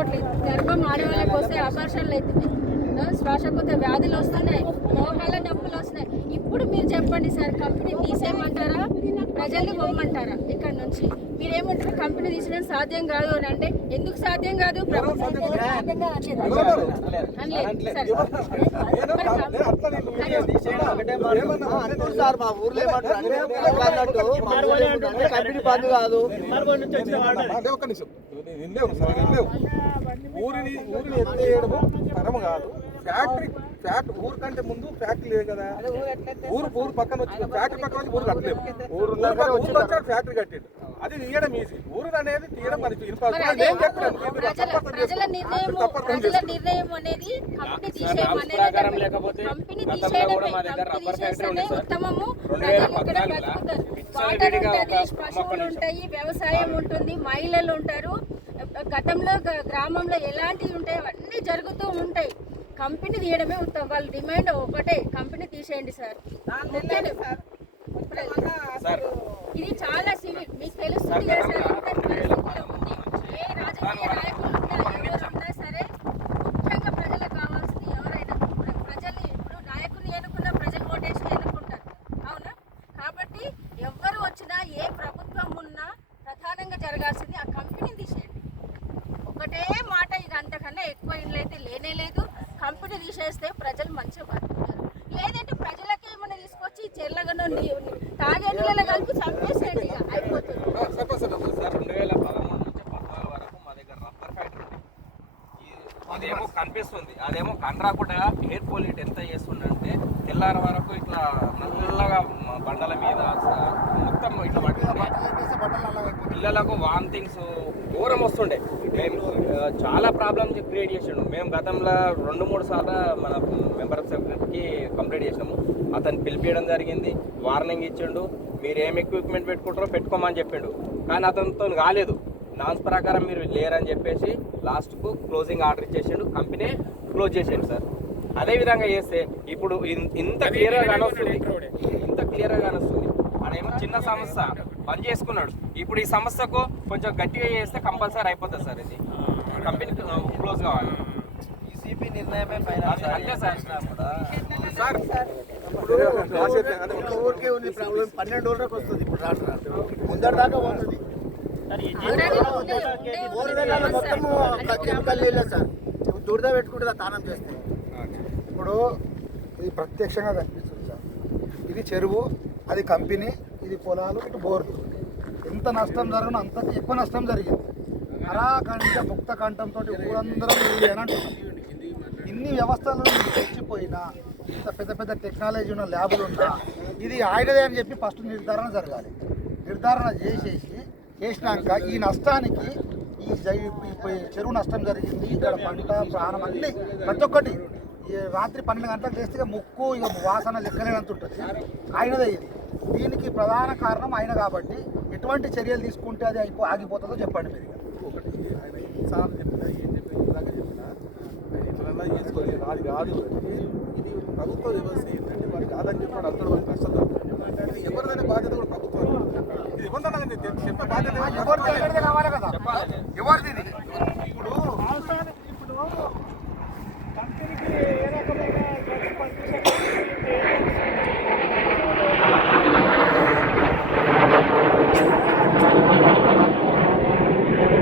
తీసుకోవట్లేదు. గర్భం ఆడవాళ్ళకి వస్తే అబార్షన్లు అవుతున్నాయి, శ్వాసకోశ వ్యాధులు వస్తున్నాయి, మోకాళ్ళ నొప్పులు వస్తున్నాయి. ఇప్పుడు మీరు చెప్పండి సార్, కంపెనీ తీసేయమంటారా, ప్రజల్ని పొమ్మంటారా? ఇక్కడ నుంచి మీరేమంటారు? కంపెనీ తీసేయడం సాధ్యం కాదు అని అంటే ఎందుకు సాధ్యం కాదు? ప్రభుత్వం ఊరిని ఎత్తేయడము తరము కాదు. ఫ్యాక్టరీ ఊరు కంటే ముందు ఫ్యాక్టరీ లేదు కదా. ఊరు పక్కన వచ్చి ఫ్యాక్టరీ పక్కన వచ్చి ఊరు కట్టలేదు. ఊరు వచ్చాడు ఫ్యాక్టరీ కట్టాడు. అది తీయడం ఈజీ. ఊరు అనేది తీయడం మనకి ప్రజల నిర్ణయం అనేది కంపెనీ తీసేయడమే ఉత్తమము. ప్రజలు ఇక్కడ బతుకుతారు. వాటర్ ఉంటుంది, పశువులు ఉంటాయి, వ్యవసాయం ఉంటుంది, మహిళలు ఉంటారు. గతంలో గ్రామంలో ఎలాంటివి ఉంటాయి అవన్నీ జరుగుతూ ఉంటాయి. కంపెనీ తీయడమే ఉత్తమం. వాళ్ళ డిమాండ్ ఒకటే, కంపెనీ తీసేయండి సార్. ఇది చాలా సివిల్, మీకు తెలుస్తుంది కదా సార్. ఏ రాజకీయ నాయకులు ఉన్నా సరే ముఖ్యంగా ప్రజలకు కావాల్సింది ఎవరైనా ప్రజలు. ఇప్పుడు నాయకుని ఎన్నుకున్న ప్రజలు ఓటేసి ఎన్నుకుంటారు, అవునా? కాబట్టి ఎవరు వచ్చినా ఏ ప్రభుత్వం ఉన్నా ప్రధానంగా జరగాల్సింది ఆ కంపెనీని తీసేయండి. ఒకటే మాట, ఇది అంతకన్నా ఎక్కువ ఇళ్ళైతే లేనే లేదు. కంపెనీ తీసేస్తే ప్రజలు మంచిగా బతుకుతారు. లేదంటే ప్రజలకి ఏమైనా తీసుకొచ్చి చెల్లగన తాగే నీళ్ళలో కలిపి చంపేసేయండి, ఇక అయిపోతుంది. 2013 నుంచి 14 వరకు మా దగ్గర రబ్బర్ ఫ్యాక్టరీ ఉంది. అదేమో కనిపిస్తుంది, అదేమో కనరాకుండా ఎయిర్ పొల్యూట్ ఎంత చేస్తుందంటే తెల్లారి వరకు ఇట్లా నల్లగా బండల మీద మొత్తం ఇట్లా పట్టుకుంటే పిల్లలకు వామిటింగ్స్ ఘోరం వస్తుండే. మేము చాలా ప్రాబ్లమ్స్ క్రియేట్ చేసాడు. మేము గతంలో 2-3 సార్లు మన మెంబర్ ఆఫ్ సెక్రటరీకి కంప్లైంట్ చేసినాము. అతను పిలిపించడం జరిగింది, వార్నింగ్ ఇచ్చిండు, మీరు ఏం ఎక్విప్మెంట్ పెట్టుకుంటారో పెట్టుకోమని చెప్పిండు. కానీ అతనితో కాలేదు, నాన్స్ ప్రకారం మీరు లేరని చెప్పేసి లాస్ట్కు క్లోజింగ్ ఆర్డర్ ఇచ్చేసిండు. కంపెనీ క్లోజ్ చేసేయండి సార్. అదేవిధంగా చేస్తే ఇప్పుడు ఇంత క్లియర్గా కానొస్తుంది, అదేమో చిన్న సంస్థ బంద్ చేసుకున్నాడు. ఇప్పుడు ఈ సంస్థకు కొంచెం గట్టిగా చేస్తే కంపల్సరీ అయిపోతుంది సార్. ఇది కంపెనీ క్లోజ్ కావాలి. ఈసీపీ నిర్ణయమే అంతే సార్. ఊరికే ఉంది ప్రాబ్లం. 12 రోజులకు వస్తుంది. ఇప్పుడు రాష్ట్రం ముందర దాకా పోతుంది. మొత్తం కెమికల్ నీళ్ళే సార్. దురద పెట్టుకుంటుంది తానం చేస్తే. ఇప్పుడు ఇది ప్రత్యక్షంగా కనిపిస్తుంది సార్. ఇది చెరువు, అది కంపెనీ, ఇది పొలాలు, ఇటు బోర్లు. ఎంత నష్టం జరిగినా అంత ఎక్కువ నష్టం జరిగింది. అరాకంట ముక్త కంఠంతో ఊరందరం అని అంటున్నాం. ఇన్ని వ్యవస్థలు తెచ్చిపోయినా, ఇంత పెద్ద పెద్ద టెక్నాలజీ ఉన్న ల్యాబులు ఉన్నా ఇది ఆయనదే అని చెప్పి ఫస్ట్ నిర్ధారణ జరగాలి. నిర్ధారణ చేసినాక ఈ నష్టానికి ఈ చెరువు నష్టం జరిగింది, ఇక్కడ పంట ప్రాణం అన్నీ ప్రతి ఒక్కటి రాత్రి 12 గంటలకు చేస్తే ముక్కు ఇక వాసన లెక్కలేనంత ఉంటుంది. ఆయనదే ఇది. దీనికి ప్రధాన కారణం ఆయన కాబట్టి ఎటువంటి చర్యలు తీసుకుంటే అది ఆగిపోతుందో చెప్పండి మీరు. ఒకటి ఆయన ఈసారి చెప్పినా ఏం చెప్పినా ఇట్లా చేసుకోవాలి, అది కాదు. ఇది ప్రభుత్వ వ్యవస్థ ఏంటంటే వాడు కాదని చెప్పాడు, అందరూ వారికి నష్టం జరుగుతుంది. ఇది ఎవరిదైనా బాధ్యత కూడా ప్రభుత్వం. ఇది ఎవరిదైనా చెప్పే బాధ్యత కావాలి కదా, ఎవరిది? ఇప్పుడు